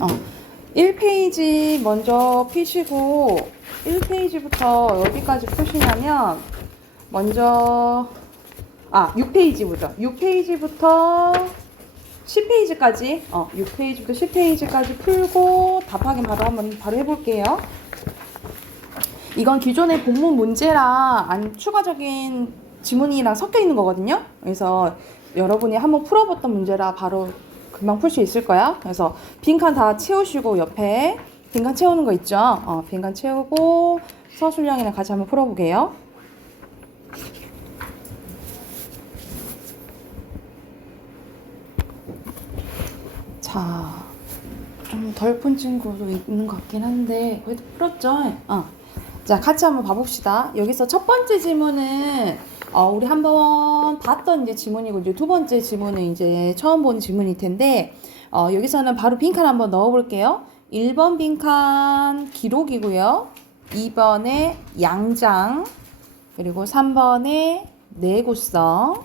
어, 1페이지 먼저 피시고 1페이지부터 어디까지 푸시냐면 먼저 6페이지부터 10페이지까지 6페이지부터 10페이지까지 풀고 답하기 바로 해볼게요. 이건 기존의 본문 문제랑 추가적인 지문이랑 섞여 있는 거거든요. 그래서 여러분이 한번 풀어봤던 문제라 바로 금방 풀 수 있을 거야. 그래서 빈칸 다 채우시고 옆에 빈칸 채우는 거 있죠. 빈칸 채우고 서술형이랑 같이 한번 풀어보게요. 자, 좀 덜 푼 친구도 있는 것 같긴 한데 거의 다 풀었죠? 자, 같이 한번 봐봅시다. 여기서 첫 번째 지문은 우리 한번 봤던 이제 지문이고, 이제 두 번째 지문은 이제 처음 본 지문일 텐데, 여기서는 바로 빈칸 한번 넣어볼게요. 1번 빈칸 기록이고요. 2번에 양장, 그리고 3번에 내구성,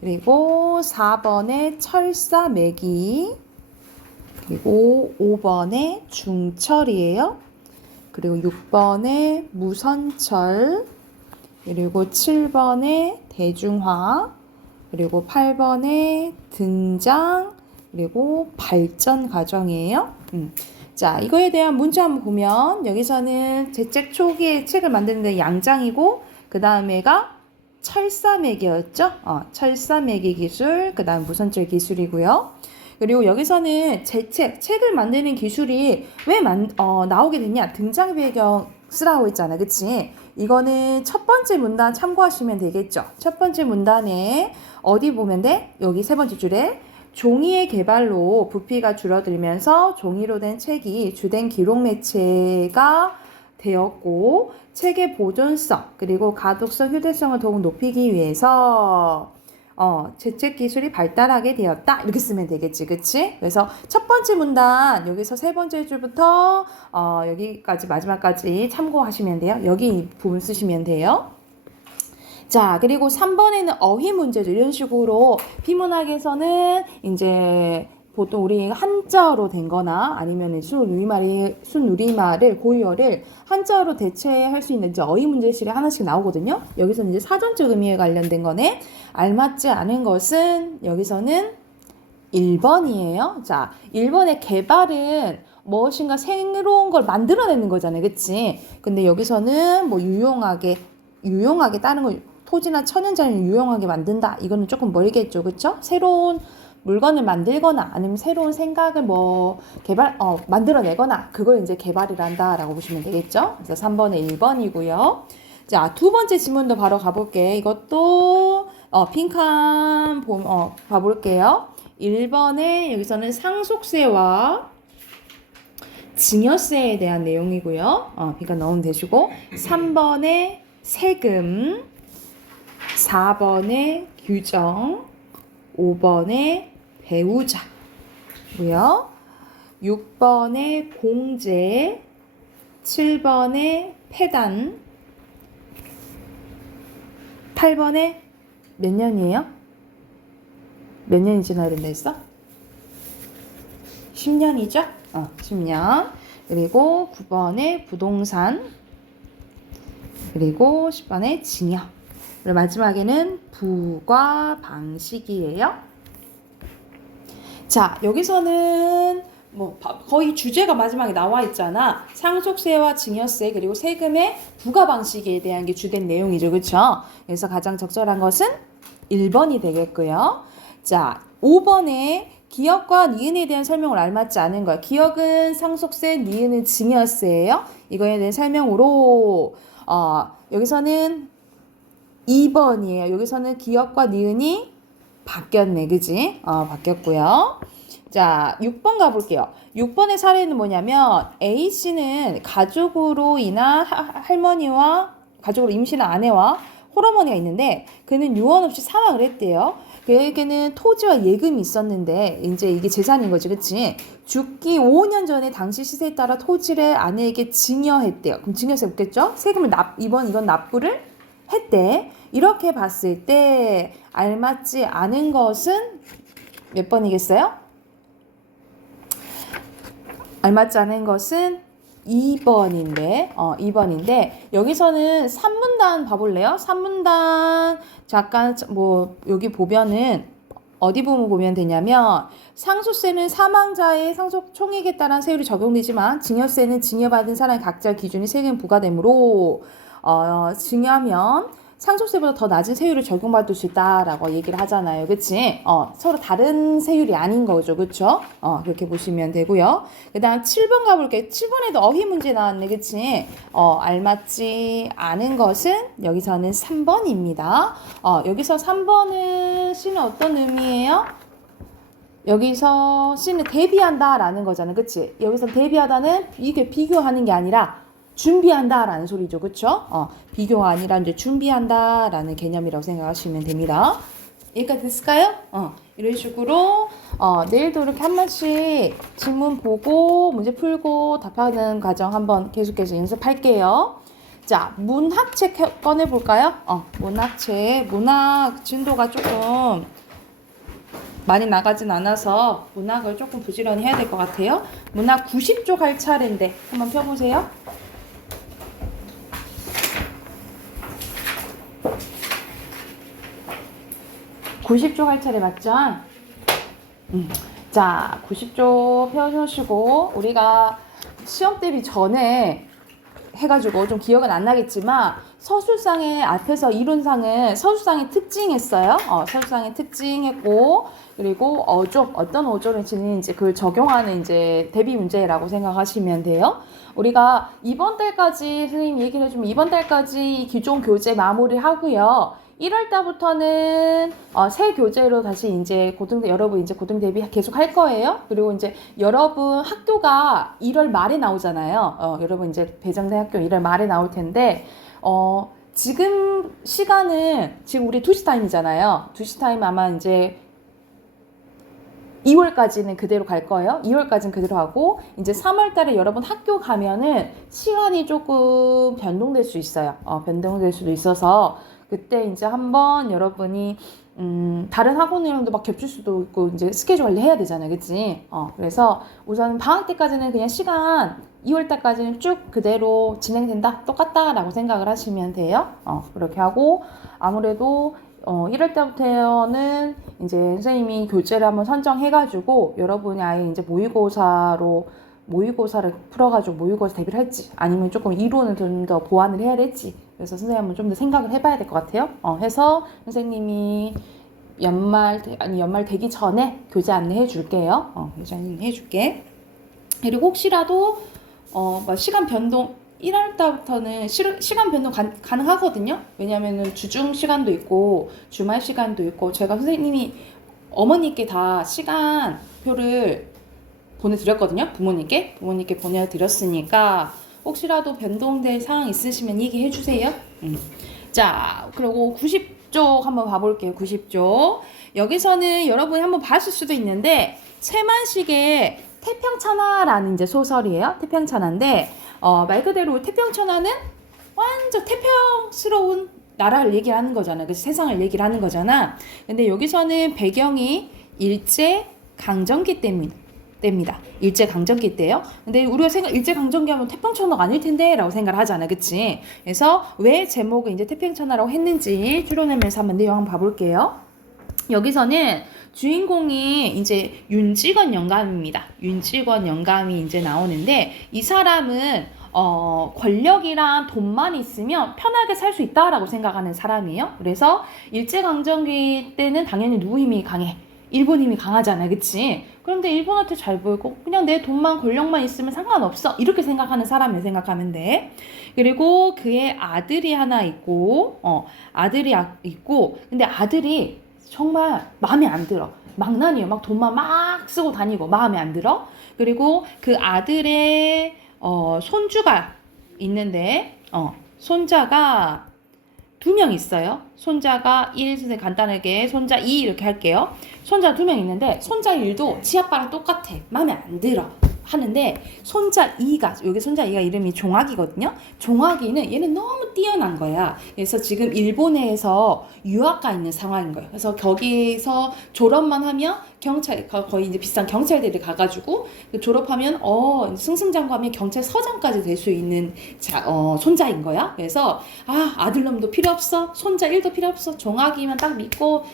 그리고 4번에 철사 매기, 그리고 5번에 중철이에요. 그리고 6번에 무선철, 그리고 7번에 대중화, 그리고 8번에 등장, 그리고 발전 과정이에요. 자, 이거에 대한 문제 한번 보면 여기서는 제 책 초기에 책을 만드는데 양장이고 그 다음에가 철사매기였죠. 철사매기 기술, 그 다음 무선철 기술이고요. 그리고 여기서는 제 책을 만드는 기술이 왜 나오게 됐냐? 등장 배경 쓰라고 했잖아. 그치? 이거는 첫 번째 문단 참고하시면 되겠죠. 첫 번째 문단에 어디 보면 돼? 여기 세 번째 줄에 종이의 개발로 부피가 줄어들면서 종이로 된 책이 주된 기록 매체가 되었고 책의 보존성 그리고 가독성, 휴대성을 더욱 높이기 위해서 제책 기술이 발달하게 되었다. 이렇게 쓰면 되겠지. 그치? 그래서 첫 번째 문단, 여기서 세 번째 줄부터, 여기까지, 마지막까지 참고하시면 돼요. 여기 부분 쓰시면 돼요. 자, 그리고 3번에는 어휘 문제죠. 이런 식으로 비문학에서는 이제 보통 우리 한자어로 된 거나 아니면 순우리말을 고유어를 한자어로 대체할 수 있는 이제 어휘 문제실이 하나씩 나오거든요. 여기서는 이제 사전적 의미에 관련된 거네. 알맞지 않은 것은 여기서는 1번이에요. 자, 1번의 개발은 무엇인가 새로운 걸 만들어내는 거잖아요. 그치? 근데 여기서는 뭐 유용하게 다른 걸 토지나 천연자를 유용하게 만든다. 이거는 조금 멀겠죠. 그쵸? 새로운 물건을 만들거나 아니면 새로운 생각을 만들어내거나 그걸 이제 개발이란다 라고 보시면 되겠죠. 그래서 3번에 1번이고요. 자, 두 번째 지문도 바로 가볼게. 이것도 빈칸 봐볼게요. 1번에 여기서는 상속세와 증여세에 대한 내용이고요. 빈칸 넣으면 되시고 3번에 세금, 4번에 규정, 5번에 배우자고요. 6번에 공제, 7번에 폐단, 8번에 몇 년이에요? 몇 년이 지나야 된다 했어? 10년이죠? 10년. 그리고 9번에 부동산, 그리고 10번에 징역. 그리고 마지막에는 부과 방식이에요. 자, 여기서는 거의 주제가 마지막에 나와 있잖아. 상속세와 증여세 그리고 세금의 부과 방식에 대한 게 주된 내용이죠. 그렇죠? 그래서 가장 적절한 것은 1번이 되겠고요. 자, 5번에 기억과 니은에 대한 설명을 알맞지 않은 거야. 기억은 상속세, 니은은 증여세예요. 이거에 대한 설명으로 여기서는 2번이에요. 여기서는 기억과 니은이 바뀌었네. 그지? 바뀌었고요. 자, 6번 가볼게요. 6번의 사례는 뭐냐면 A씨는 가족으로 인한 가족으로 임신한 아내와 홀어머니가 있는데 그는 유언 없이 사망을 했대요. 그에게는 토지와 예금이 있었는데 이제 이게 재산인 거지. 그치? 죽기 5년 전에 당시 시세에 따라 토지를 아내에게 증여했대요. 그럼 증여세 없겠죠? 세금을 이건 납부를 했대. 이렇게 봤을 때 알맞지 않은 것은 몇 번이겠어요? 알맞지 않은 것은 2번인데, 2번인데, 여기서는 3문단 봐볼래요? 3문단, 잠깐, 여기 보면은, 어디 부분 보면 되냐면, 상속세는 사망자의 상속 총액에 따른 세율이 적용되지만, 증여세는 증여받은 사람의 각자 기준이 세금 부과되므로, 증여하면, 상속세보다 더 낮은 세율을 적용받을 수 있다라고 얘기를 하잖아요. 그치? 서로 다른 세율이 아닌 거죠. 그쵸? 그렇게 보시면 되고요. 그 다음 7번 가볼게요. 7번에도 어휘 문제 나왔네. 그치? 알맞지 않은 것은 여기서는 3번입니다. 여기서 3번은 C는 어떤 의미예요? 여기서 C는 대비한다 라는 거잖아요. 그치? 여기서 대비하다는 이게 비교하는 게 아니라 준비한다 라는 소리죠. 그쵸? 비교가 아니라 이제 준비한다 라는 개념이라고 생각하시면 됩니다. 여기까지 됐을까요? 이런 식으로 내일도 이렇게 한 번씩 질문 보고 문제 풀고 답하는 과정 한번 계속해서 연습할게요. 자, 문학책 꺼내볼까요? 문학책. 문학 진도가 조금 많이 나가진 않아서 문학을 조금 부지런히 해야 될 것 같아요. 문학 90쪽 할 차례인데 한번 펴보세요. 90쪽 할 차례 맞죠? 자, 90쪽 펴주시고 우리가 시험 대비 전에 해가지고 좀 기억은 안 나겠지만 서술상의 앞에서 이론상은 서술상의 특징했어요. 서술상의 특징했고 그리고 어떤 어조인지는 이제 그걸 적용하는 이제 대비 문제라고 생각하시면 돼요. 우리가 이번 달까지 선생님이 얘기를 해주면 이번 달까지 기존 교재 마무리를 하고요. 1월 달부터는 새 교재로 다시 이제 여러분 이제 고등 대비 계속 할 거예요. 그리고 이제 여러분 학교가 1월 말에 나오잖아요. 여러분 이제 배정대 학교 1월 말에 나올 텐데 지금 시간은 지금 우리 2시 타임이잖아요. 2시 타임 아마 이제 2월까지는 그대로 갈 거예요. 2월까지는 그대로 하고 이제 3월 달에 여러분 학교 가면은 시간이 조금 변동될 수 있어요. 변동될 수도 있어서 그때 이제 한번 여러분이 다른 학원이랑도 막 겹칠 수도 있고 이제 스케줄 관리 해야 되잖아요. 그치? 그래서 우선 방학 때까지는 그냥 시간 2월 달까지는 쭉 그대로 진행된다. 똑같다라고 생각을 하시면 돼요. 그렇게 하고 아무래도 1월 때부터는 이제 선생님이 교재를 한번 선정해가지고 여러분이 아예 이제 모의고사를 풀어가지고 모의고사 대비를 할지 아니면 조금 이론을 좀 더 보완을 해야 될지 그래서 선생님 한번 좀 더 생각을 해봐야 될 것 같아요. 해서 선생님이 연말 되기 전에 교재 안내해 줄게요. 교재 안내해 줄게. 그리고 혹시라도 시간 변동 1월 달부터는 시간 변동 가능하거든요. 왜냐면은 주중 시간도 있고 주말 시간도 있고 제가 선생님이 어머니께 다 시간표를 보내드렸거든요. 부모님께 보내드렸으니까 혹시라도 변동될 상황 있으시면 얘기해 주세요. 자, 그리고 90쪽 한번 봐볼게요. 90쪽. 여기서는 여러분이 한번 봤을 수도 있는데 최만식의 태평천하라는 이제 소설이에요. 태평천하인데 말 그대로 태평천하는 완전 태평스러운 나라를 얘기를 하는 거잖아. 그래서 세상을 얘기를 하는 거잖아. 근데 여기서는 배경이 일제 강점기 때입니다. 일제 강점기 때요. 근데 우리가 일제 강점기 하면 태평천하가 아닐 텐데 라고 생각을 하잖아. 그치? 그래서 왜 제목을 이제 태평천하라고 했는지 추론하면서 한번 내용 한번 봐볼게요. 여기서는 주인공이 이제 윤직원 영감입니다. 윤직원 영감이 이제 나오는데 이 사람은 권력이랑 돈만 있으면 편하게 살 수 있다라고 생각하는 사람이에요. 그래서 일제강점기 때는 당연히 누구 힘이 강해? 일본 힘이 강하잖아. 그치? 그런데 일본한테 잘 보이고 그냥 내 돈만 권력만 있으면 상관없어. 이렇게 생각하는 사람을 생각하면 돼. 그리고 그의 아들이 하나 있고 근데 아들이 정말 마음에 안 들어. 망나니요. 막 돈만 막 쓰고 다니고 마음에 안 들어. 그리고 그 아들의 손주가 있는데 손자가 2명 있어요. 손자가 1, 선생님 간단하게 손자 2 이렇게 할게요. 손자 2명 있는데 손자 1도 지 아빠랑 똑같아. 마음에 안 들어. 하는데 손자 2가 여기 손자 2가 이름이 종학이거든요. 종학이는 얘는 너무 뛰어난 거야. 그래서 지금 일본에서 유학 가 있는 상황인 거예요. 그래서 거기서 졸업만 하면 경찰 거의 이제 비싼 경찰대를 가가지고 졸업하면 승승장구하면 경찰서장까지 될 수 있는 손자인 거야. 그래서 아들놈도 필요 없어, 손자 1도 필요 없어, 종학이만 딱 믿고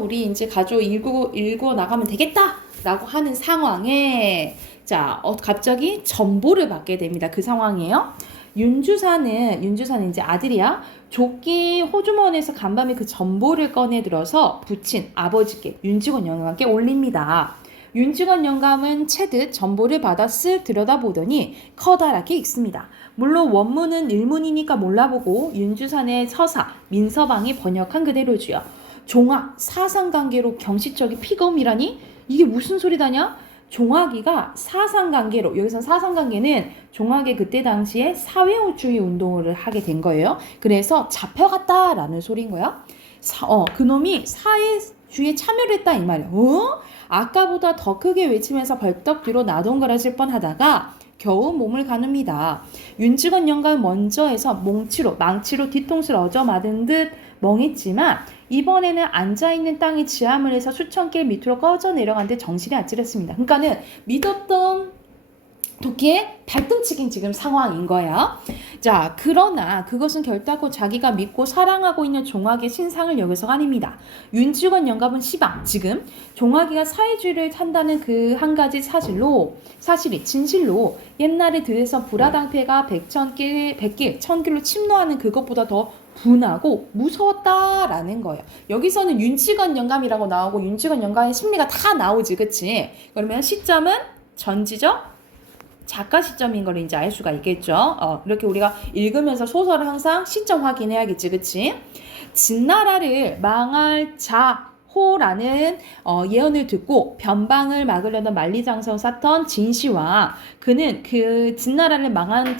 우리 이제 가족 일구 나가면 되겠다 라고 하는 상황에 갑자기 전보를 받게 됩니다. 그 상황이에요. 윤주사는 이제 아들이야. 조끼 호주머니에서 간밤에 그 전보를 꺼내 들어서 부친 아버지께 윤직원 영감께 올립니다. 윤직원 영감은 채듯 전보를 받아 쓱 들여다보더니 커다랗게 읽습니다. 물론 원문은 일문이니까 몰라보고 윤주산의 서사, 민서방이 번역한 그대로지요. 종학, 사상관계로 경식적인 피검이라니? 이게 무슨 소리다냐? 종학이가 사상관계로, 여기서 사상관계는 종학이 그때 당시에 사회주의 운동을 하게 된 거예요. 그래서 잡혀갔다라는 소리인 거야. 그놈이 사회주의에 참여를 했다 이 말이야. 아까보다 더 크게 외치면서 벌떡 뒤로 나동거라질 뻔하다가 겨우 몸을 가눕니다. 윤직원 영감은 먼저 해서 망치로 뒤통수를 얻어맞은 듯 멍했지만 이번에는 앉아있는 땅이 지하물에서 수천 길 밑으로 꺼져 내려간 데 정신이 아찔했습니다. 그러니까는 믿었던 도끼에 발등치긴 지금 상황인 거야. 자, 그러나 그것은 결단코 자기가 믿고 사랑하고 있는 종학의 신상을 여기서 아닙니다. 윤직원 영감은 시방 지금 종학이가 사회주의를 탄다는 그 한 가지 진실로 옛날에 들에서 불화당패가 백길, 천길로 침노하는 그것보다 더 분하고 무서웠다라는 거예요. 여기서는 윤직원 영감이라고 나오고 윤직원 영감의 심리가 다 나오지, 그치? 그러면 시점은 전지적 작가 시점인 걸 이제 알 수가 있겠죠. 이렇게 우리가 읽으면서 소설을 항상 시점 확인해야겠지, 그치? 진나라를 망할 호라는 예언을 듣고 변방을 막으려던 만리장성 쌌던 진시황, 그는 그 진나라를 망한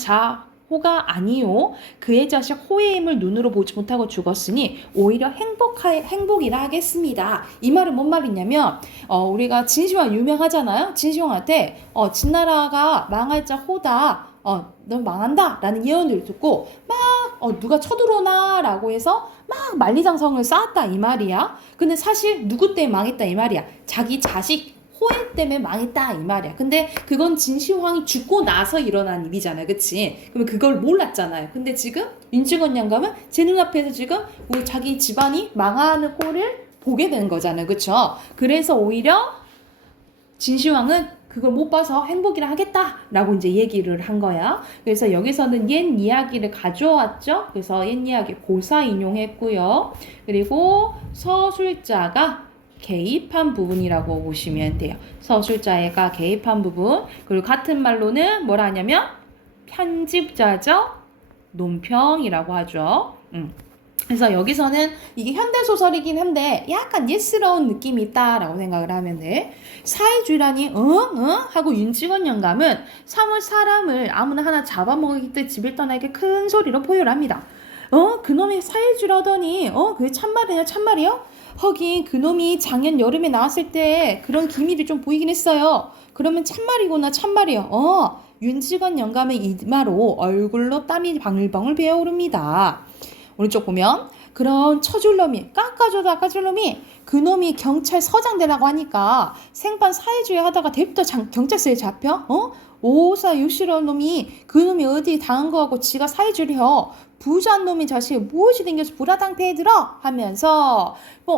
호가 아니요 그의 자식 호의 힘을 눈으로 보지 못하고 죽었으니 오히려 행복이라 하겠습니다. 이 말은 뭔 말이냐면 우리가 진시황 유명하잖아요. 진시황한테 진나라가 망할 자 호다, 너 망한다 라는 예언을 듣고 막 누가 쳐들어오나 라고 해서 막 만리장성을 쌓았다 이 말이야. 근데 사실 누구 때문에 망했다 이 말이야. 자기 자식 호해 때문에 망했다 이 말이야. 근데 그건 진시황이 죽고 나서 일어난 일이잖아, 그치? 그러면 그걸 몰랐잖아요. 근데 지금 윤직원 영감은 제 눈앞에서 지금 우리 자기 집안이 망하는 꼴을 보게 된 거잖아요, 그쵸? 그래서 오히려 진시황은 그걸 못 봐서 행복이라 하겠다라고 이제 얘기를 한 거야. 그래서 여기서는 옛 이야기를 가져왔죠. 그래서 옛 이야기 고사 인용했고요. 그리고 서술자가 개입한 부분이라고 보시면 돼요. 서술자가 개입한 부분. 그리고 같은 말로는 뭐라 하냐면 편집자적 논평이라고 하죠. 그래서 여기서는 이게 현대소설이긴 한데 약간 옛스러운 느낌이 있다라고 생각을 하면 돼. 사회주의라니 하고 윤직원 영감은 사람을 아무나 하나 잡아먹이듯 집을 떠나게 큰 소리로 포효합니다. 그놈이 사회주의라더니 그게 참말이에요? 허긴 그놈이 작년 여름에 나왔을 때 그런 기밀이 좀 보이긴 했어요. 그러면 참말이요. 윤직원 영감의 이 말로 얼굴로 땀이 방울방울 배어오릅니다. 오른쪽 보면 그런 처줄 놈이 깎아줄 놈이 그놈이 경찰서장 되라고 하니까 생판 사회주의 하다가 대부터 경찰서에 잡혀? 오사 육시러운 놈이 그놈이 어디 당한 거하고 지가 사회주의려 부자한 놈이 자식이 무엇이 생겨서 불화당패에 들어? 하면서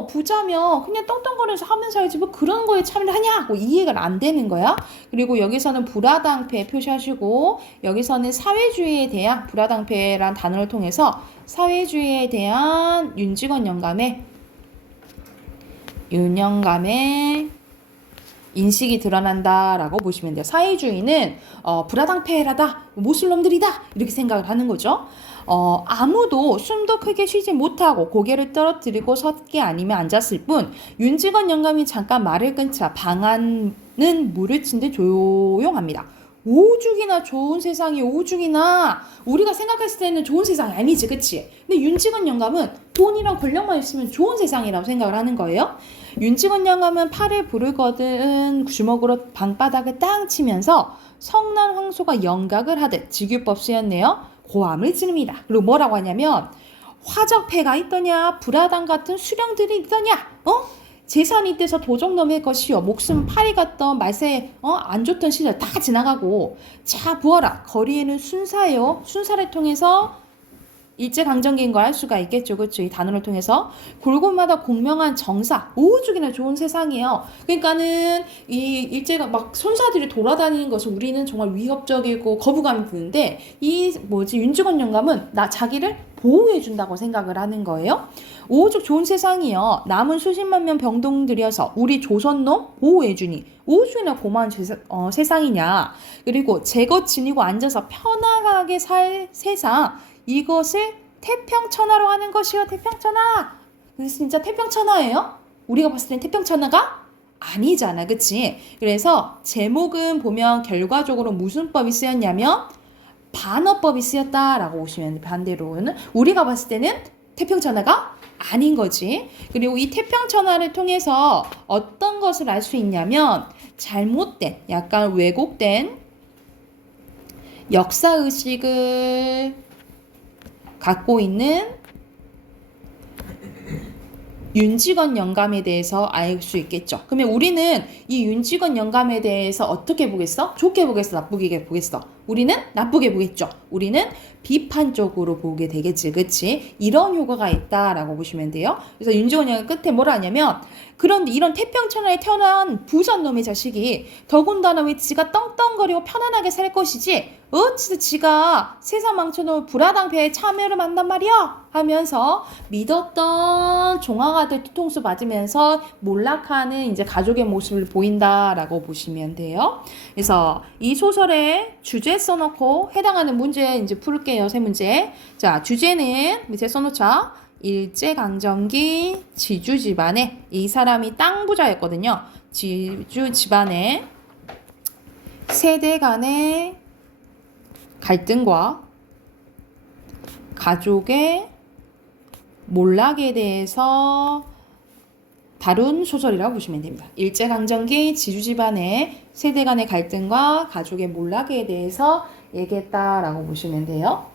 부자면 그냥 떵떵거려서 하면서 해야지 뭐 그런 거에 참여를 하냐고 이해가 안 되는 거야. 그리고 여기서는 불화당패 표시하시고 여기서는 사회주의에 대한 불화당패란 단어를 통해서 사회주의에 대한 윤직원 영감의 인식이 드러난다라고 보시면 돼요. 사회주의는 불화당패라다, 못쓸놈들이다 이렇게 생각을 하는 거죠. 아무도 숨도 크게 쉬지 못하고 고개를 떨어뜨리고 섰게 아니면 앉았을 뿐 윤직원 영감이 잠깐 말을 끊자 방 안은 물을 친 듯 조용합니다. 오죽이나 좋은 세상이 우리가 생각했을 때는 좋은 세상이 아니지, 그치? 근데 윤직원 영감은 돈이랑 권력만 있으면 좋은 세상이라고 생각을 하는 거예요. 윤직원 영감은 팔을 부르거든 주먹으로 방바닥을 땅 치면서 성난 황소가 영각을 하듯 직유법 쓰였네요. 고함을 지릅니다. 그리고 뭐라고 하냐면 화적패가 있더냐 불화당 같은 수령들이 있더냐 재산이 떼서 도적놈의 것이요 목숨 파리 같던 말세 안 좋던 시절 다 지나가고 자 부어라 거리에는 순사요 순사를 통해서 일제강점기인 걸 알 수가 있겠죠. 그렇죠? 이 단어를 통해서 골고마다 공명한 정사 오죽이나 좋은 세상이에요. 그러니까는 이 일제가 막 손사들이 돌아다니는 것을 우리는 정말 위협적이고 거부감이 드는데 이 윤직원 영감은 자기를 보호해 준다고 생각을 하는 거예요. 오죽 좋은 세상이요. 남은 수십만 명 병동 들여서 우리 조선놈 보호해 주니 오죽이나 고마운 세상이냐. 그리고 제것 지니고 앉아서 편안하게 살 세상 이것을 태평천하로 하는 것이요. 태평천하. 근데 진짜 태평천하예요? 우리가 봤을 땐 태평천하가 아니잖아. 그치? 그래서 제목은 보면 결과적으로 무슨 법이 쓰였냐면 반어법이 쓰였다라고 보시면 반대로는 우리가 봤을 때는 태평천하가 아닌 거지. 그리고 이 태평천하를 통해서 어떤 것을 알 수 있냐면 잘못된 약간 왜곡된 역사의식을 갖고 있는 윤직원 영감에 대해서 알 수 있겠죠. 그러면 우리는 이 윤직원 영감에 대해서 어떻게 보겠어? 좋게 보겠어? 나쁘게 보겠어? 우리는 나쁘게 보겠죠. 우리는 비판적으로 보게 되겠지. 그치? 이런 효과가 있다라고 보시면 돼요. 그래서 윤직원 영감 끝에 뭐라 하냐면 그런데 이런 태평천하에 태어난 부잣놈의 자식이 더군다나 왜 지가 떵떵거리고 편안하게 살 것이지 어찌든 지가 세상 망쳐놓은 불화당패에 참여를 한단 말이야 하면서 믿었던 종아가들 뒤통수 맞으면서 몰락하는 이제 가족의 모습을 보인다라고 보시면 돼요. 그래서 이 소설에 주제 써놓고 해당하는 문제 이제 풀게요. 세 문제. 자, 주제는 밑에 써놓자. 일제강점기 지주 집안에 이 사람이 땅 부자였거든요. 지주 집안에 세대 간의 갈등과 가족의 몰락에 대해서 다룬 소설이라고 보시면 됩니다. 일제강점기 지주 집안의 세대 간의 갈등과 가족의 몰락에 대해서 얘기했다라고 보시면 돼요.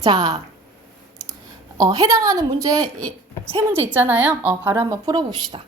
자, 해당하는 문제 세 문제 있잖아요. 바로 한번 풀어봅시다.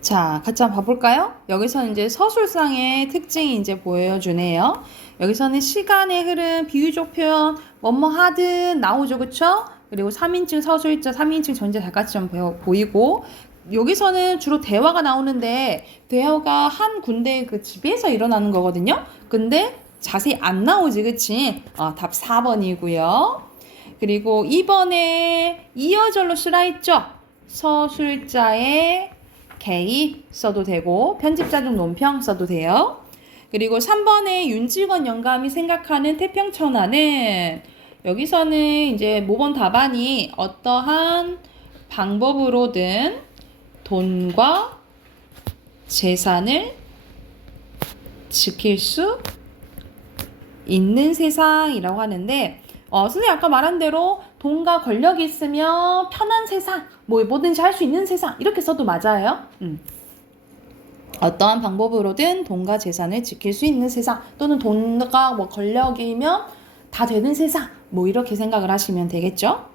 자, 같이 한번 봐볼까요? 여기서는 이제 서술상의 특징이 이제 보여주네요. 여기서는 시간의 흐름, 비유적 표현, 뭐뭐 하든 나오죠, 그쵸? 그리고 3인칭 서술자, 3인칭 전제 다 같이 좀 보이고, 여기서는 주로 대화가 나오는데, 대화가 한 군데 그 집에서 일어나는 거거든요? 근데 자세히 안 나오지, 그치? 답 4번이고요. 그리고 2번에 이어절로 쓰라 했죠? 서술자의 개입 써도 되고 편집자 중 논평 써도 돼요. 그리고 3번에 윤직원 영감이 생각하는 태평천하는 여기서는 이제 모범 답안이 어떠한 방법으로든 돈과 재산을 지킬 수 있는 세상이라고 하는데 선생님 아까 말한 대로 돈과 권력이 있으면 편한 세상, 뭐든지 할 수 있는 세상 이렇게 써도 맞아요. 어떠한 방법으로든 돈과 재산을 지킬 수 있는 세상 또는 돈과 권력이면 다 되는 세상 이렇게 생각을 하시면 되겠죠.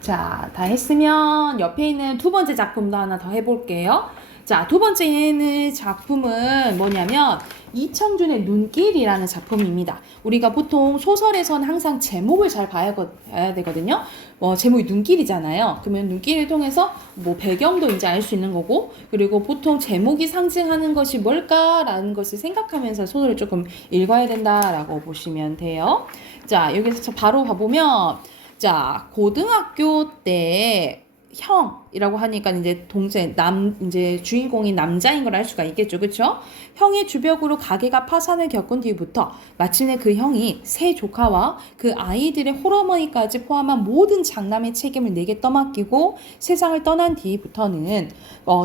자, 다 했으면 옆에 있는 두 번째 작품도 하나 더 해볼게요. 자, 두 번째 작품은 뭐냐면 이청준의 눈길이라는 작품입니다. 우리가 보통 소설에서는 항상 제목을 잘 봐야 되거든요. 제목이 눈길이잖아요. 그러면 눈길을 통해서 배경도 이제 알 수 있는 거고, 그리고 보통 제목이 상징하는 것이 뭘까라는 것을 생각하면서 소설을 조금 읽어야 된다라고 보시면 돼요. 자, 여기서 바로 봐보면, 자, 고등학교 때 형이라고 하니까 이제 동생 이제 주인공이 남자인 걸 알 수가 있겠죠, 그렇죠? 형이 주벽으로 가게가 파산을 겪은 뒤부터 마침내 그 형이 세 조카와 그 아이들의 홀어머니까지 포함한 모든 장남의 책임을 내게 떠맡기고 세상을 떠난 뒤부터는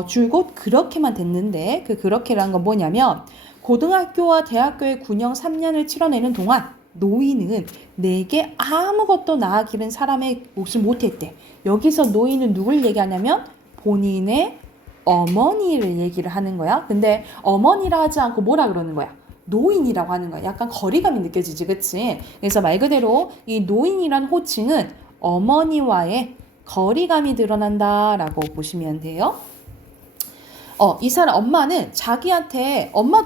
줄곧 그렇게만 됐는데 그렇게란 건 뭐냐면 고등학교와 대학교의 군영 3년을 치러내는 동안 노인은 내게 아무것도 나아기는 사람의 몫을 못했대. 여기서 노인은 누굴 얘기하냐면 본인의 어머니를 얘기를 하는 거야. 근데 어머니라 하지 않고 뭐라 그러는 거야? 노인이라고 하는 거야. 약간 거리감이 느껴지지, 그치? 그래서 말 그대로 이 노인이란 호칭은 어머니와의 거리감이 드러난다라고 보시면 돼요. 이 사람 엄마는 자기한테 엄마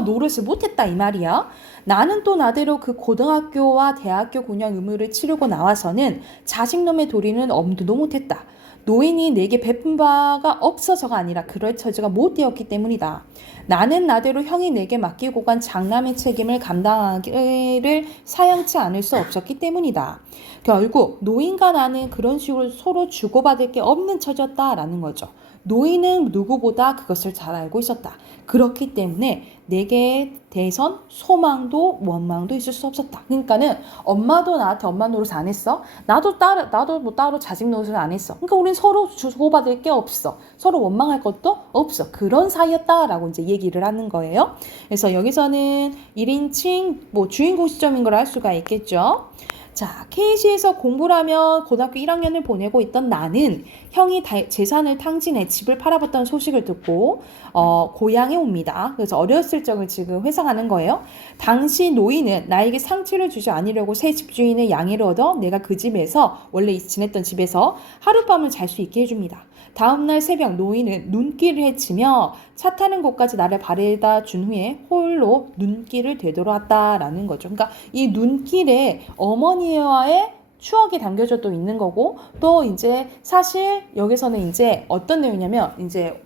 노릇을 못했다 이 말이야. 나는 또 나대로 그 고등학교와 대학교 군영 의무를 치르고 나와서는 자식놈의 도리는 엄두도 못했다. 노인이 내게 베푼 바가 없어서가 아니라 그럴 처지가 못 되었기 때문이다. 나는 나대로 형이 내게 맡기고 간 장남의 책임을 감당하기를 사양치 않을 수 없었기 때문이다. 결국 노인과 나는 그런 식으로 서로 주고받을 게 없는 처지였다라는 거죠. 노인은 누구보다 그것을 잘 알고 있었다. 그렇기 때문에 내게 대선 소망도 원망도 있을 수 없었다. 그러니까는 엄마도 나한테 엄마 노릇 안 했어. 나도 뭐 따로 자식 노릇을 안 했어. 그러니까 우린 서로 주고받을 게 없어. 서로 원망할 것도 없어. 그런 사이였다라고 이제 얘기를 하는 거예요. 그래서 여기서는 1인칭 뭐 주인공 시점인 걸 알 수가 있겠죠. 자, KC에서 공부를 하며 고등학교 1학년을 보내고 있던 나는 형이 재산을 탕진해 집을 팔아봤다는 소식을 듣고 고향에 옵니다. 그래서 어렸을 적을 지금 회상하는 거예요. 당시 노인은 나에게 상처를 주지 않으려고 새 집주인의 양해를 얻어 내가 그 집에서 원래 지냈던 집에서 하룻밤을 잘 수 있게 해줍니다. 다음날 새벽 노인은 눈길을 헤치며 차 타는 곳까지 나를 바래다 준 후에 홀로 눈길을 되돌아왔다라는 거죠. 그러니까 이 눈길에 어머니와의 추억이 담겨져 또 있는 거고, 또 이제 사실 여기서는 이제 어떤 내용이냐면 이제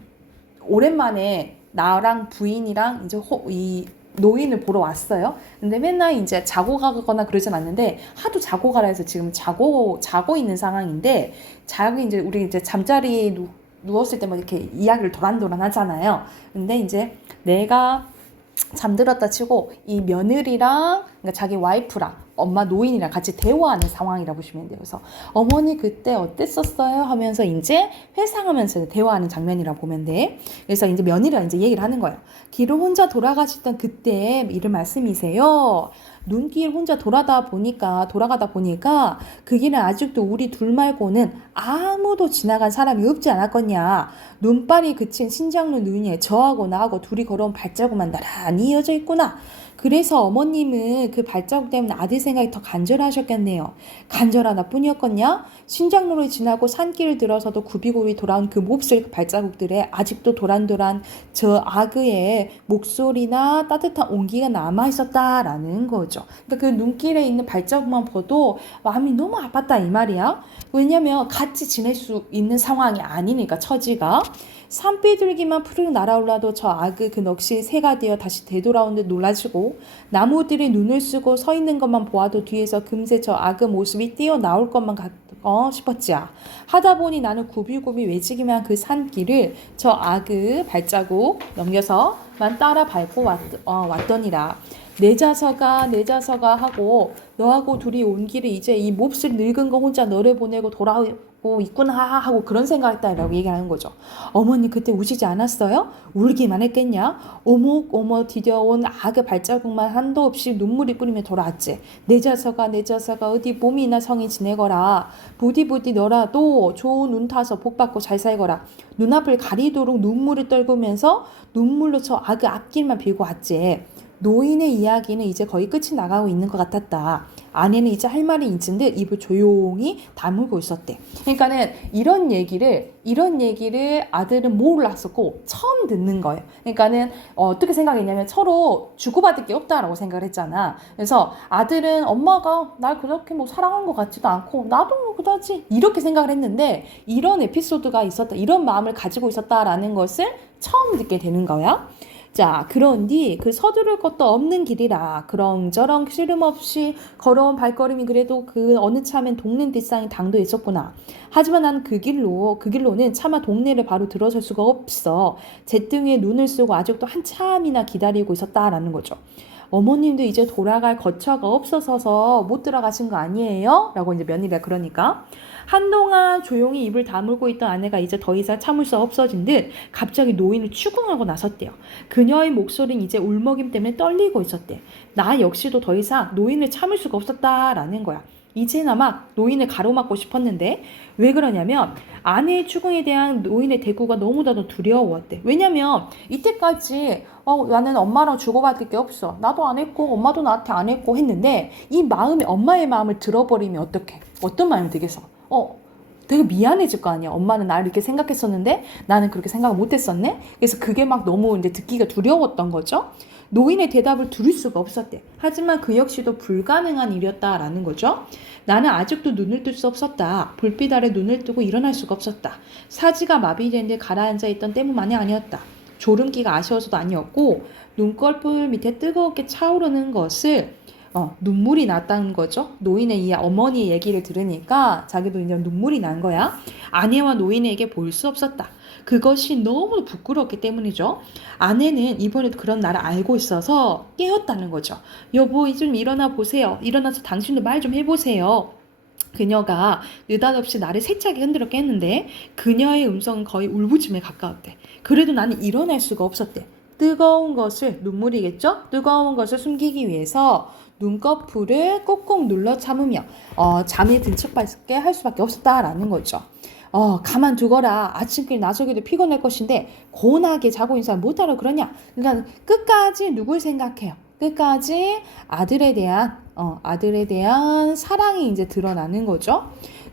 오랜만에 나랑 부인이랑 이제 이 노인을 보러 왔어요. 근데 맨날 이제 자고 가거나 그러진 않는데 하도 자고 가라 해서 지금 자고 있는 상황인데, 이제 우리 이제 잠자리 누웠을 때 막 이렇게 이야기를 도란도란 하잖아요. 근데 이제 내가 잠들었다 치고 이 며느리랑, 그러니까 자기 와이프랑 엄마 노인이랑 같이 대화하는 상황이라고 보시면 돼요. 그래서 어머니 그때 어땠었어요? 하면서 이제 회상하면서 대화하는 장면이라고 보면 돼. 그래서 이제 며느리랑 이제 얘기를 하는 거예요. 길을 혼자 돌아가시던 그때 이런 말씀이세요. 눈길 혼자 돌아가다 보니까 그 길은 아직도 우리 둘 말고는 아무도 지나간 사람이 없지 않았겠냐. 눈발이 그친 신장로 눈에 저하고 나하고 둘이 걸어온 발자국만 나란히 이어져 있구나. 그래서 어머님은 그 발자국 때문에 아들 생각이 더 간절하셨겠네요. 간절하나 뿐이었겠냐? 신장로를 지나고 산길을 들어서도 굽이굽이 돌아온 그 몹쓸 발자국들에 아직도 도란도란 저 아그의 목소리나 따뜻한 온기가 남아있었다라는 거죠. 그러니까 그 눈길에 있는 발자국만 봐도 마음이 너무 아팠다 이 말이야. 왜냐면 같이 지낼 수 있는 상황이 아니니까 처지가. 산비둘기만 푸르르 날아올라도 저 아그 그 넋이 새가 되어 다시 되돌아온 듯 놀라지고, 나무들이 눈을 쓰고 서 있는 것만 보아도 뒤에서 금세 저 아그 모습이 뛰어나올 것만 싶었지야. 하다 보니 나는 굽이굽이 외지기만 그 산길을 저 아그 발자국 넘겨서만 따라 밟고 왔더니라. 내 자서가 하고 너하고 둘이 온 길에 이제 이 몹쓸 늙은 거 혼자 너를 보내고 돌아오고 있구나 하고 그런 생각했다라고 얘기하는 거죠. 어머니 그때 우시지 않았어요? 울기만 했겠냐? 오목오목 디뎌온 악의 발자국만 한도 없이 눈물이 뿌리며 돌아왔지. 내 자서가 어디 몸이나 성이 지내거라. 부디 너라도 좋은 눈 타서 복 받고 잘 살거라. 눈앞을 가리도록 눈물을 떨구면서 눈물로 저 악의 앞길만 빌고 왔지. 노인의 이야기는 이제 거의 끝이 나가고 있는 것 같았다. 아내는 이제 할 말이 있은 듯 입을 조용히 다물고 있었대. 그러니까는 이런 얘기를 아들은 몰랐었고 처음 듣는 거예요. 그러니까는 어떻게 생각했냐면 서로 주고받을 게 없다라고 생각을 했잖아. 그래서 아들은 엄마가 날 그렇게 뭐 사랑한 것 같지도 않고 나도 뭐 그다지 이렇게 생각을 했는데, 이런 에피소드가 있었다, 이런 마음을 가지고 있었다라는 것을 처음 듣게 되는 거야. 자, 그런디 그 서두를 것도 없는 길이라 그렁저렁 시름 없이 걸어온 발걸음이 그래도 그 어느 참엔 동네 뒷상에 당도 있었구나. 하지만 난 그 길로는 차마 동네를 바로 들어설 수가 없어. 제등에 눈을 쓰고 아직도 한참이나 기다리고 있었다라는 거죠. 어머님도 이제 돌아갈 거처가 없어서 못 들어가신 거 아니에요? 라고 이제 며느리가 그러니까 한동안 조용히 입을 다물고 있던 아내가 이제 더 이상 참을 수 없어진 듯 갑자기 노인을 추궁하고 나섰대요. 그녀의 목소리는 이제 울먹임 때문에 떨리고 있었대. 나 역시도 더 이상 노인을 참을 수가 없었다라는 거야. 이제나마 노인을 가로막고 싶었는데 왜 그러냐면 아내의 추궁에 대한 노인의 대꾸가 너무나도 두려웠대. 왜냐면 이때까지 나는 엄마랑 주고받을 게 없어. 나도 안 했고 엄마도 나한테 안 했고 했는데 이 마음이 엄마의 마음을 들어버리면 어떡해? 어떤 마음이 들겠어? 되게 미안해질 거 아니야. 엄마는 나를 이렇게 생각했었는데 나는 그렇게 생각을 못했었네. 그래서 그게 막 너무 이제 듣기가 두려웠던 거죠. 노인의 대답을 들을 수가 없었대. 하지만 그 역시도 불가능한 일이었다라는 거죠. 나는 아직도 눈을 뜰 수 없었다. 불빛 아래 눈을 뜨고 일어날 수가 없었다. 사지가 마비된 데 가라앉아 있던 때문만이 아니었다. 졸음기가 아쉬워서도 아니었고 눈꺼풀 밑에 뜨겁게 차오르는 것을 눈물이 났다는 거죠. 노인의 이 어머니의 얘기를 들으니까 자기도 이제 눈물이 난 거야. 아내와 노인에게 보일 수 없었다. 그것이 너무 부끄럽기 때문이죠. 아내는 이번에도 그런 나를 알고 있어서 깨었다는 거죠. 여보, 좀 일어나 보세요. 일어나서 당신도 말 좀 해보세요. 그녀가 느닷없이 나를 세차게 흔들어 깼는데 그녀의 음성은 거의 울부짖음에 가까웠대. 그래도 나는 일어날 수가 없었대. 뜨거운 것을, 눈물이겠죠? 뜨거운 것을 숨기기 위해서 눈꺼풀을 꾹꾹 눌러 참으며 잠이 들썩받게 할 수밖에 없었다라는 거죠. 가만두거라. 아침길 나서기도 피곤할 것인데 고운하게 자고 있는 사람 못하러 그러냐. 그러니까 끝까지 누굴 생각해요. 끝까지 아들에 대한 사랑이 이제 드러나는 거죠.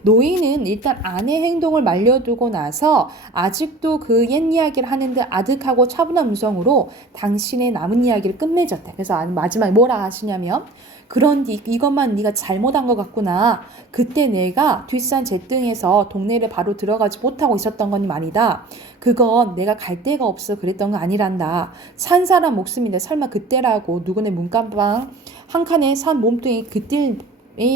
노인은 일단 아내 행동을 말려두고 나서 아직도 그 옛 이야기를 하는데 아득하고 차분한 음성으로 당신의 남은 이야기를 끝맺었대. 그래서 마지막에 뭐라 하시냐면 그런디 이것만 네가 잘못한 것 같구나. 그때 내가 뒷산 제등에서 동네를 바로 들어가지 못하고 있었던 건 말이다. 그건 내가 갈 데가 없어 그랬던 거 아니란다. 산 사람 목숨인데 설마 그때라고 누구네 문간방 한 칸에 산 몸뚱이 그때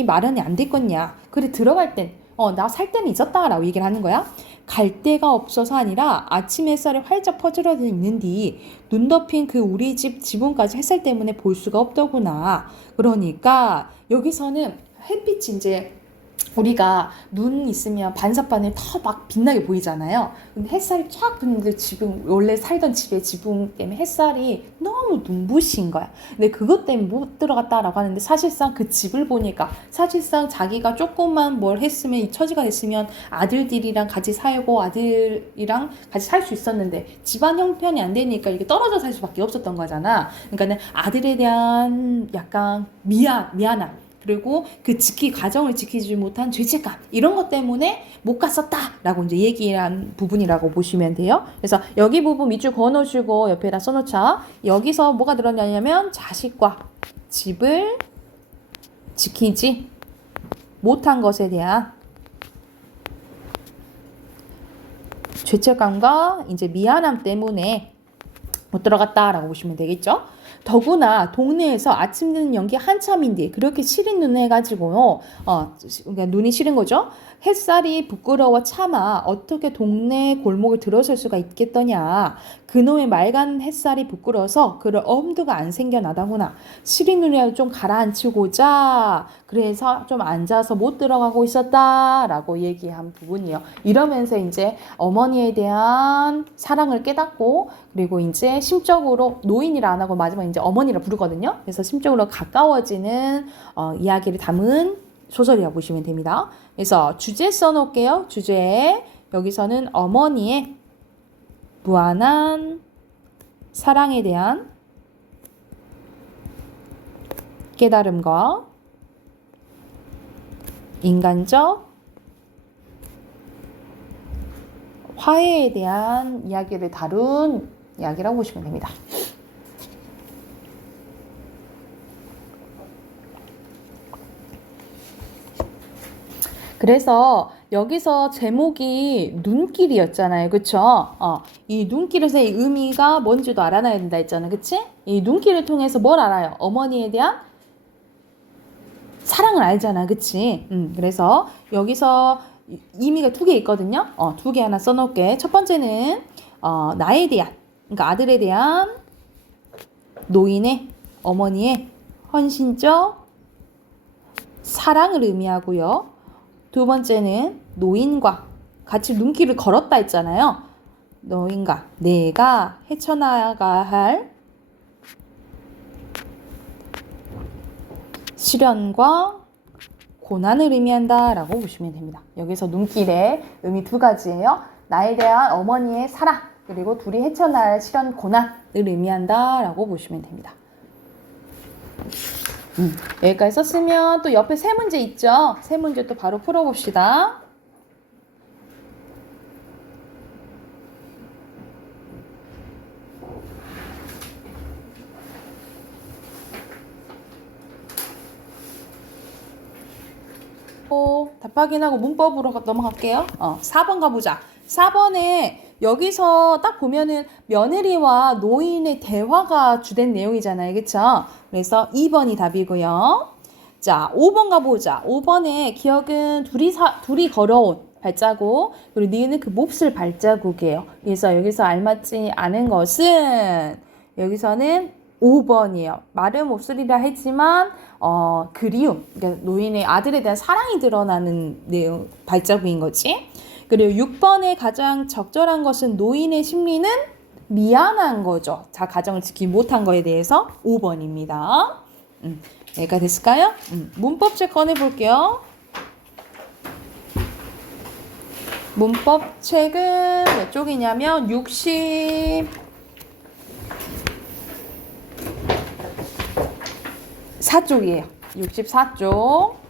마련이 안 됐겠냐. 그래 들어갈 땐 나 살 때는 있었다라고 얘기를 하는 거야. 갈 데가 없어서 아니라 아침 햇살이 활짝 퍼져 있는디 눈 덮인 그 우리 집 지붕까지 햇살 때문에 볼 수가 없더구나. 그러니까 여기서는 햇빛이 이제 우리가 눈 있으면 반사판에 더 막 빛나게 보이잖아요. 근데 햇살이 쫙 드는데 지금 원래 살던 집의 지붕 때문에 햇살이 너무 눈부신 거야. 근데 그것 때문에 못 들어갔다라고 하는데 사실상 그 집을 보니까 사실상 자기가 조금만 뭘 했으면 이 처지가 됐으면 아들들이랑 같이 살고 아들이랑 같이 살 수 있었는데 집안 형편이 안 되니까 이렇게 떨어져 살 수밖에 없었던 거잖아. 그러니까는 아들에 대한 약간 미안함. 그리고 그 가정을 지키지 못한 죄책감 이런 것 때문에 못 갔었다라고 이제 얘기한 부분이라고 보시면 돼요. 그래서 여기 부분 밑줄 그어놓으시고 옆에다 써놓자. 여기서 뭐가 들었냐면 자식과 집을 지키지 못한 것에 대한 죄책감과 이제 미안함 때문에 못 들어갔다라고 보시면 되겠죠. 더구나 동네에서 아침 드는 연기 한참인데 그렇게 시린 눈을 해가지고 그러니까 눈이 시린 거죠. 햇살이 부끄러워 차마 어떻게 동네 골목을 들어설 수가 있겠더냐. 그놈의 맑은 햇살이 부끄러워서 그럴 엄두가 안 생겨나다구나. 시린 눈이라도 좀 가라앉히고자 그래서 좀 앉아서 못 들어가고 있었다라고 얘기한 부분이에요. 이러면서 이제 어머니에 대한 사랑을 깨닫고 그리고 이제 심적으로 노인이라 안 하고 마지막에 이제 어머니라 부르거든요. 그래서 심적으로 가까워지는 이야기를 담은 소설이라고 보시면 됩니다. 그래서 주제 써놓을게요. 주제 여기서는 어머니의 무한한 사랑에 대한 깨달음과 인간적 화해에 대한 이야기를 다룬 이야기라고 보시면 됩니다. 그래서 여기서 제목이 눈길이었잖아요. 그쵸? 이 눈길에서의 의미가 뭔지도 알아놔야 된다 했잖아. 그치? 이 눈길을 통해서 뭘 알아요? 어머니에 대한 사랑을 알잖아. 그치? 그래서 여기서 의미가 두 개 있거든요. 두 개 하나 써놓을게. 첫 번째는, 나에 대한, 그러니까 아들에 대한 노인의, 어머니의 헌신적 사랑을 의미하고요. 두 번째는 노인과 같이 눈길을 걸었다 했잖아요. 노인과 내가 헤쳐나가야 할 시련과 고난을 의미한다 라고 보시면 됩니다. 여기서 눈길의 의미 두 가지예요. 나에 대한 어머니의 사랑, 그리고 둘이 헤쳐나갈 할 시련, 고난을 의미한다 라고 보시면 됩니다. 여기까지 썼으면 또 옆에 세 문제 있죠? 세 문제 또 바로 풀어봅시다. 답 확인하고 문법으로 넘어갈게요. 4번 가보자. 4번에 여기서 딱 보면은 며느리와 노인의 대화가 주된 내용이잖아요. 그쵸? 그래서 2번이 답이고요. 자, 5번 가보자. 5번에 기억은 둘이 걸어온 발자국, 그리고 니은 그 몹쓸 발자국이에요. 그래서 여기서 알맞지 않은 것은 여기서는 5번이에요. 말은 몹쓸이라 했지만 그리움, 그러니까 노인의 아들에 대한 사랑이 드러나는 내용 발자국인 거지. 그리고 6번에 가장 적절한 것은 노인의 심리는 미안한 거죠. 자, 가정을 지키지 못한 거에 대해서 5번입니다. 여기까지 됐을까요? 문법책 꺼내볼게요. 문법책은 몇 쪽이냐면 64쪽이에요. 64쪽.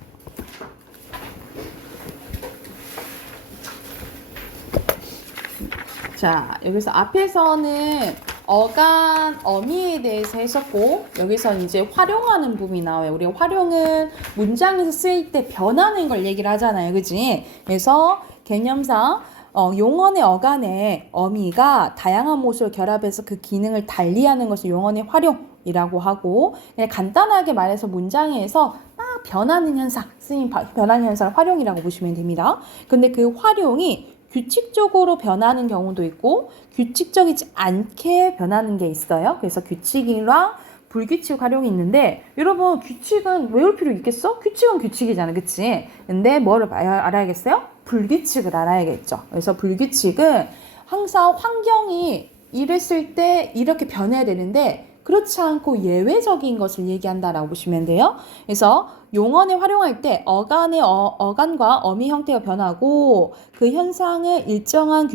자, 여기서 앞에서는 어간, 어미에 대해서 했었고, 여기서 이제 활용하는 부분이 나와요. 우리가 활용은 문장에서 쓰일 때 변하는 걸 얘기를 하잖아요. 그지? 그래서 개념상 용언의 어간에 어미가 다양한 모습을 결합해서 그 기능을 달리하는 것을 용언의 활용이라고 하고, 그냥 간단하게 말해서 문장에서 막 변하는 현상, 쓰임 변하는 현상을 활용이라고 보시면 됩니다. 근데 그 활용이 규칙적으로 변하는 경우도 있고 규칙적이지 않게 변하는 게 있어요. 그래서 규칙이랑 불규칙 활용이 있는데, 여러분 규칙은 외울 필요 있겠어? 규칙은 규칙이잖아, 그치? 근데 뭐를 알아야겠어요? 불규칙을 알아야겠죠. 그래서 불규칙은 항상 환경이 이랬을 때 이렇게 변해야 되는데 그렇지 않고 예외적인 것을 얘기한다라고 보시면 돼요. 그래서 용언에 활용할 때 어간의 어간과 어미 형태가 변하고 그 현상을 일정한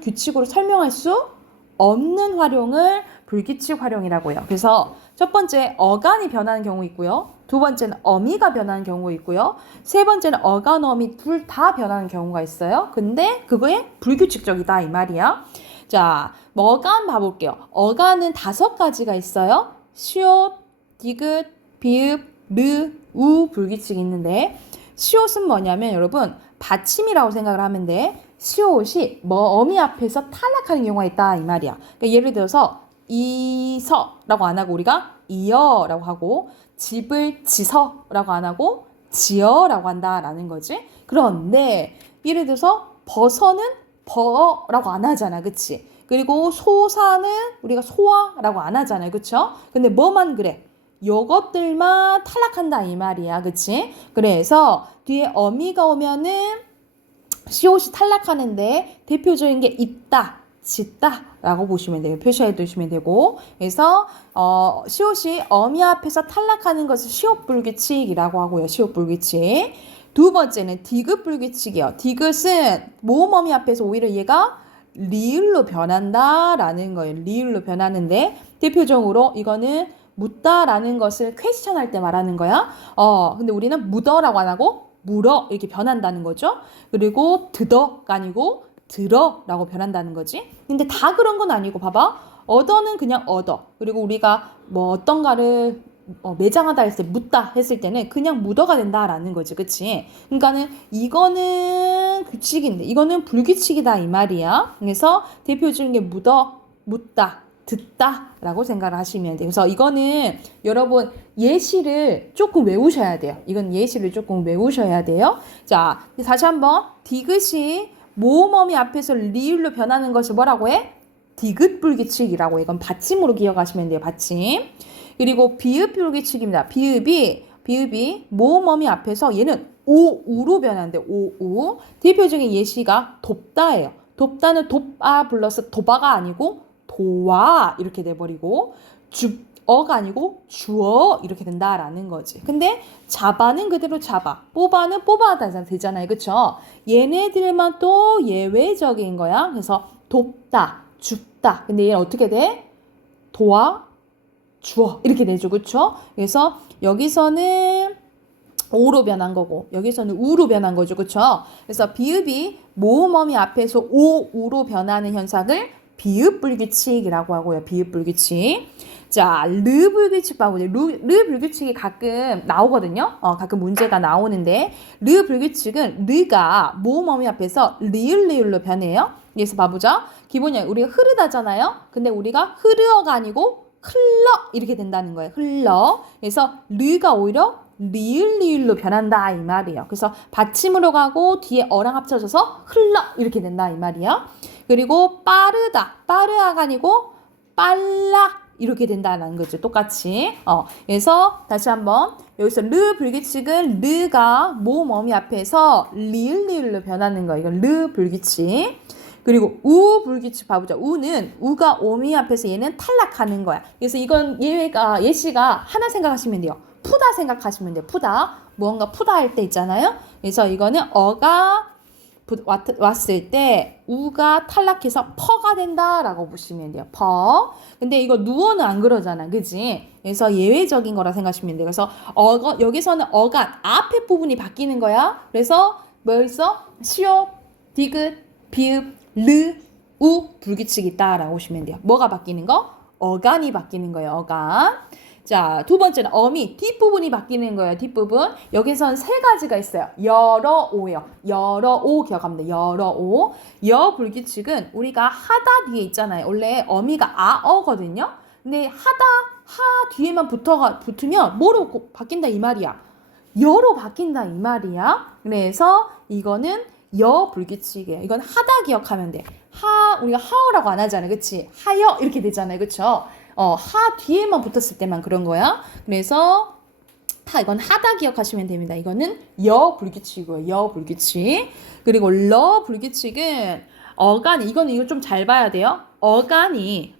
규칙으로 설명할 수 없는 활용을 불규칙 활용이라고 해요. 그래서 첫 번째 어간이 변하는 경우 있고요. 두 번째는 어미가 변하는 경우 있고요. 세 번째는 어간, 어미 둘 다 변하는 경우가 있어요. 근데 그거에 불규칙적이다 이 말이야. 자, 어간 봐볼게요. 어간은 5가지가 있어요. 시옷, 디귿, 비읍, 르, 우 불규칙이 있는데, 시옷은 뭐냐면 여러분 받침이라고 생각을 하면 돼. 시옷이 어미 앞에서 탈락하는 경우가 있다 이 말이야. 그러니까 예를 들어서 이서라고 안 하고 우리가 이어라고 하고, 집을 지서라고 안 하고 지어라고 한다라는 거지. 그런데 예를 들어서 버서는 버라고 안 하잖아, 그치? 그리고 소사는 우리가 소아라고 안 하잖아요, 그쵸? 근데 뭐만 그래? 요것들만 탈락한다 이 말이야, 그치? 그래서 뒤에 어미가 오면은 시옷이 탈락하는데 대표적인 게 있다, 짓다 라고 보시면 돼요. 표시해 두시면 되고, 그래서 시옷이 어미 앞에서 탈락하는 것을 시옷불규칙이라고 하고요. 시옷불규칙. 두 번째는 디귿불규칙이에요. 디귿은 모음 어미 앞에서 오히려 얘가 리을로 변한다라는 거예요. 리을로 변하는데 대표적으로 이거는 묻다라는 것을 퀘스천 할 때 말하는 거야. 근데 우리는 묻어라고 안 하고 물어 이렇게 변한다는 거죠. 그리고 드더가 아니고 들어라고 변한다는 거지. 근데 다 그런 건 아니고 봐봐. 얻어는 그냥 얻어. 그리고 우리가 뭐 어떤가를 매장하다 했을 때 묻다 했을 때는 그냥 묻어가 된다라는 거지. 그치? 그러니까는 이거는 규칙인데 이거는 불규칙이다 이 말이야. 그래서 대표적인 게 묻다, 듣다 라고 생각을 하시면 돼요. 그래서 이거는 여러분 예시를 조금 외우셔야 돼요. 이건 예시를 조금 외우셔야 돼요. 자, 다시 한번 디귿이 모음어미 앞에서 리을로 변하는 것을 뭐라고 해? 디귿불규칙이라고 해. 이건 받침으로 기억하시면 돼요. 받침. 그리고 비읍불규칙입니다. 비읍이 모음어미 앞에서 얘는 오우로 변하는데 오우. 대표적인 예시가 돕다예요. 돕다는 돕아 플러스 도바가 아니고 도와 이렇게 돼버리고 주어가 아니고 주어 이렇게 된다라는 거지. 근데 잡아는 그대로 잡아, 뽑아는 뽑아다 되잖아요. 그쵸? 얘네들만 또 예외적인 거야. 그래서 돕다, 줍다. 근데 얘는 어떻게 돼? 도와, 주어 이렇게 되죠. 그쵸? 그래서 여기서는 오로 변한 거고 여기서는 우로 변한 거죠. 그쵸? 그래서 비읍이 모음어미 앞에서 오우로 변하는 현상을 비읍불규칙이라고 하고요. 비읍불규칙. 자, 르불규칙 봐보세요. 르불규칙이 가끔 나오거든요. 가끔 문제가 나오는데 르불규칙은 르가 모음어미 앞에서 리을로 변해요. 그래서 봐보자. 기본이 우리가 흐르다잖아요. 근데 우리가 흐르어가 아니고 흘러 이렇게 된다는 거예요. 흘러. 그래서 르가 오히려 리을로 변한다 이 말이에요. 그래서 받침으로 가고 뒤에 어랑 합쳐져서 흘러 이렇게 된다 이 말이야. 그리고 빠르다가 아니고 빨라 이렇게 된다는 거죠. 똑같이. 그래서 다시 한번 여기서 르 불규칙은 르가 모음어미 앞에서 리을로 변하는 거예요. 이건 르 불규칙. 그리고 우 불규칙 봐보자. 우가 오미 앞에서 얘는 탈락하는 거야. 그래서 이건 예시가 하나 생각하시면 돼요. 푸다 생각하시면 돼요. 푸다. 무언가 푸다 할 때 있잖아요. 그래서 이거는 어가 왔을 때 우가 탈락해서 퍼가 된다라고 보시면 돼요. 퍼. 근데 이거 누어는 안 그러잖아. 그지? 그래서 예외적인 거라 생각하시면 돼요. 그래서 여기서는 어간 앞에 부분이 바뀌는 거야. 그래서 뭐 있어? 시옷, 디귿, 비읍, 르, 우 불규칙이 있다라고 보시면 돼요. 뭐가 바뀌는 거? 어간이 바뀌는 거예요. 어간. 자, 두 번째는 어미, 뒷부분이 바뀌는 거예요. 뒷부분. 여기선 세 가지가 있어요. 여러 오예요. 여러 오 기억하면 돼요. 여러 오. 여 불규칙은 우리가 하다 뒤에 있잖아요. 원래 어미가 아어거든요. 근데 하 뒤에만 붙으면 뭐로 바뀐다 이 말이야. 여로 바뀐다 이 말이야. 그래서 이거는 여 불규칙이에요. 이건 하다 기억하면 돼. 우리가 하어라고 안 하잖아요. 그치? 하여 이렇게 되잖아요. 그쵸? 하 뒤에만 붙었을 때만 그런 거야. 그래서 이건 하다 기억하시면 됩니다. 이거는 여 불규칙이고요. 여 불규칙. 그리고 러 불규칙은 이거 좀 잘 봐야 돼요. 어간이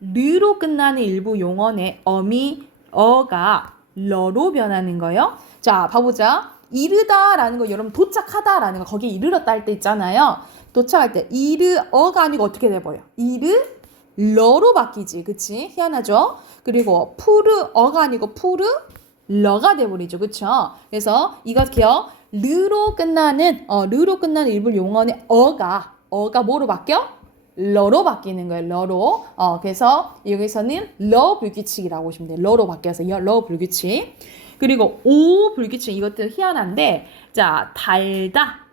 르로 끝나는 일부 용언의 어가 러로 변하는 거예요. 자, 봐보자. 이르다라는 거 여러분 도착하다라는 거 거기에 이르렀다 할 때 있잖아요. 도착할 때 이르어가 아니고 어떻게 돼버려? 러로 바뀌지. 그치? 희한하죠? 그리고 푸르어가 아니고 푸르러가 돼버리죠. 그쵸? 그래서 이거 기억. 르로 끝나는 일부 용언의 어가 뭐로 바뀌어? 러로 바뀌는 거예요. 러로. 그래서 여기서는 러 불규칙이라고 보시면 돼요. 러로 바뀌어서 러 불규칙. 그리고 오 불규칙 이것도 희한한데 자,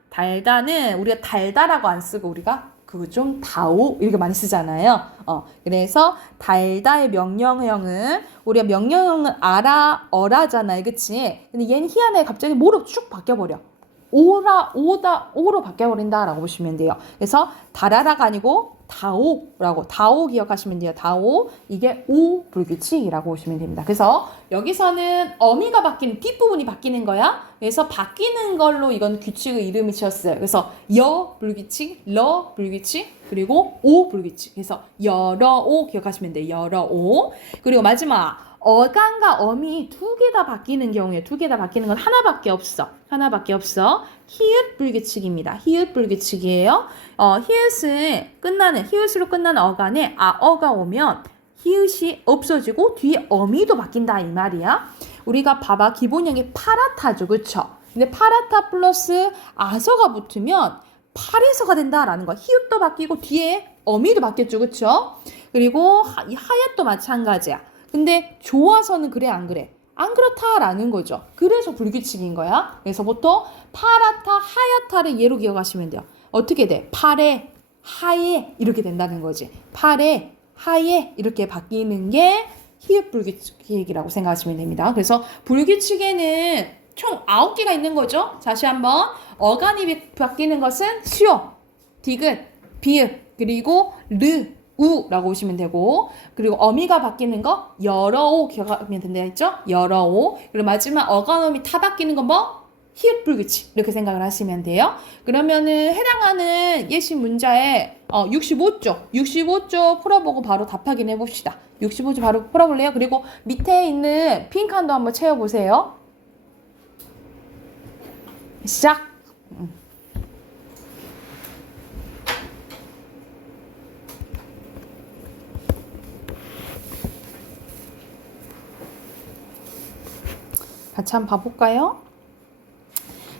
달다는 우리가 달다라고 안 쓰고 우리가 그거 좀 다오 이렇게 많이 쓰잖아요. 그래서 달다의 명령형은 우리가 명령형은 어라잖아요. 그치? 근데 얘는 희한해. 갑자기 뭐로 쭉 바뀌어버려. 오로 바뀌어버린다라고 보시면 돼요. 그래서 달아라가 아니고 다오 기억하시면 돼요. 다오. 이게 오 불규칙이라고 보시면 됩니다. 그래서 여기서는 어미가 바뀌는 뒷부분이 바뀌는 거야. 그래서 바뀌는 걸로 이건 규칙의 이름이 지었어요. 그래서 여 불규칙, 러 불규칙, 그리고 오 불규칙. 그래서 여러 오 기억하시면 돼요. 여러 오. 그리고 마지막 어간과 어미 두 개 다 바뀌는 경우에 두 개 다 바뀌는 건 하나밖에 없어. 히읗 불규칙입니다. 히읗 불규칙이에요. 히읗으로 끝나는 어간에 어가 오면 히읗이 없어지고 뒤에 어미도 바뀐다 이 말이야. 우리가 봐봐 기본형이 파라타죠. 그쵸? 근데 파라타 플러스 아서가 붙으면 파리서가 된다라는 거야. 히읗도 바뀌고 뒤에 어미도 바뀌었죠. 그쵸? 그리고 하얏도 마찬가지야. 근데 좋아서는 그래 안 그래? 안 그렇다라는 거죠. 그래서 불규칙인 거야. 그래서 보통 파랗다, 하얗다를 얘로 기억하시면 돼요. 어떻게 돼? 파래, 하얘 이렇게 된다는 거지. 파래, 하얘 이렇게 바뀌는 게 히읗 불규칙이라고 생각하시면 됩니다. 그래서 불규칙에는 총 9개가 있는 거죠. 다시 한번 어간이 바뀌는 것은 수요, 디귿, 비읍, 그리고 르, 우라고 보시면 되고, 그리고 어미가 바뀌는 거 여러오 기억하면 된다 했죠? 여러오. 그리고 마지막 어간어미 다 바뀌는 건 뭐? 히읗 불규칙 이렇게 생각을 하시면 돼요. 그러면은 해당하는 예시 문자에 65쪽 풀어보고 바로 답 확인해 봅시다. 65쪽 바로 풀어볼래요? 그리고 밑에 있는 빈칸도 한번 채워보세요. 시작. 같이 한번 봐볼까요?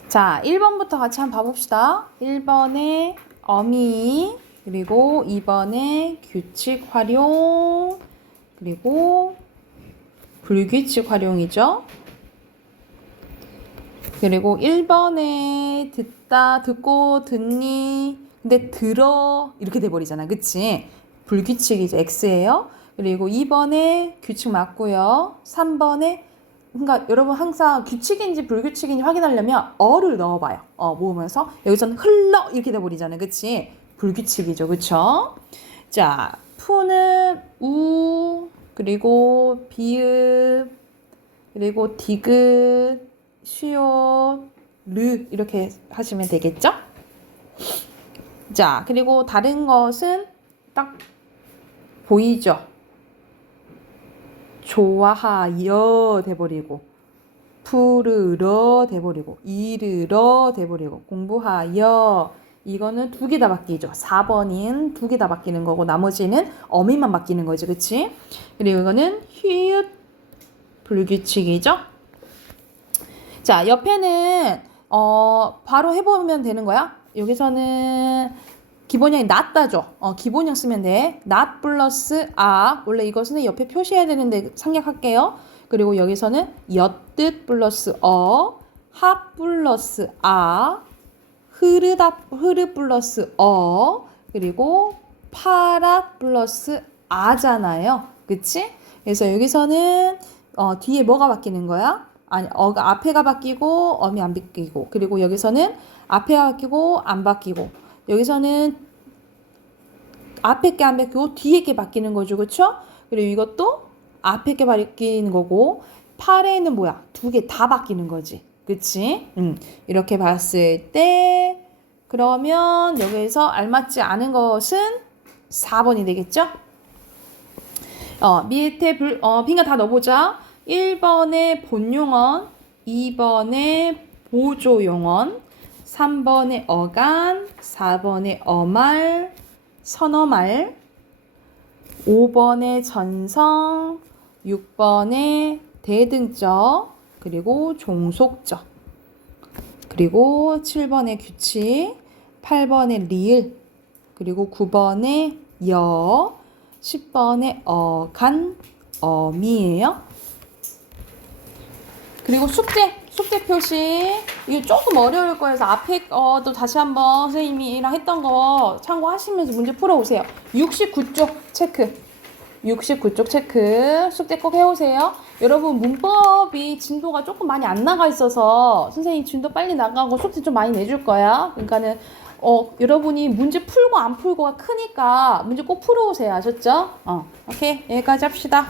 자, 1번부터 같이 한번 봐봅시다. 1번에 어미, 그리고 2번에 규칙 활용, 그리고 불규칙 활용이죠. 그리고 1번에 듣다, 듣고, 듣니, 근데 들어 이렇게 돼버리잖아. 그치? 불규칙이죠. X예요. 그리고 2번에 규칙 맞고요. 3번에 그러니까 여러분 항상 규칙인지 불규칙인지 확인하려면 어를 넣어봐요. 모으면서 여기서는 흘러 이렇게 돼버리잖아요. 그치? 불규칙이죠. 그쵸? 자, 푸는 우, 그리고 비읍, 그리고 디귿, 수요, 르 이렇게 하시면 되겠죠? 자, 그리고 다른 것은 딱 보이죠? 좋아하여 돼버리고, 푸르러 돼버리고, 이르러 돼버리고, 공부하여 이거는 2개 다 바뀌죠. 4번인 2개 다 바뀌는 거고 나머지는 어미만 바뀌는 거지. 그치? 그리고 이거는 히읗 불규칙이죠. 자, 옆에는 바로 해보면 되는 거야. 여기서는 기본형이 낫다죠. 기본형 쓰면 돼. not 플러스 원래 이것은 옆에 표시해야 되는데 생략할게요. 그리고 여기서는 엿뜻 플러스 합 플러스 흐르 플러스 그리고 파랏 플러스 잖아요. 그치? 그래서 여기서는 뒤에 뭐가 바뀌는 거야? 아니, 앞에가 바뀌고 어미 안 바뀌고, 그리고 여기서는 앞에가 바뀌고 안 바뀌고, 여기서는 앞에 게 안 바뀌고 뒤에 게 바뀌는 거죠. 그쵸? 그리고 이것도 앞에 게 바뀌는 거고, 팔에는 뭐야? 2개 다 바뀌는 거지. 그치? 이렇게 봤을 때 그러면 여기에서 알맞지 않은 것은 4번이 되겠죠? 밑에 빈칸 다 넣어보자. 1번에 본용언, 2번에 보조용언, 3번에 어간, 4번에 어말, 선어말, 5번에 전성, 6번에 대등적, 그리고 종속적, 그리고 7번에 규칙, 8번에 리을, 그리고 9번에 10번에 어간, 어미예요. 그리고 숙제 표시, 이게 조금 어려울 거여서 앞에 또 다시 한번 선생님이랑 했던 거 참고하시면서 문제 풀어오세요. 69쪽 체크. 69쪽 체크. 숙제 꼭 해오세요. 여러분 문법이 진도가 조금 많이 안 나가 있어서 선생님 진도 빨리 나가고 숙제 좀 많이 내줄 거야. 그러니까는 여러분이 문제 풀고 안 풀고가 크니까 문제 꼭 풀어오세요. 아셨죠? 오케이. 여기까지 합시다.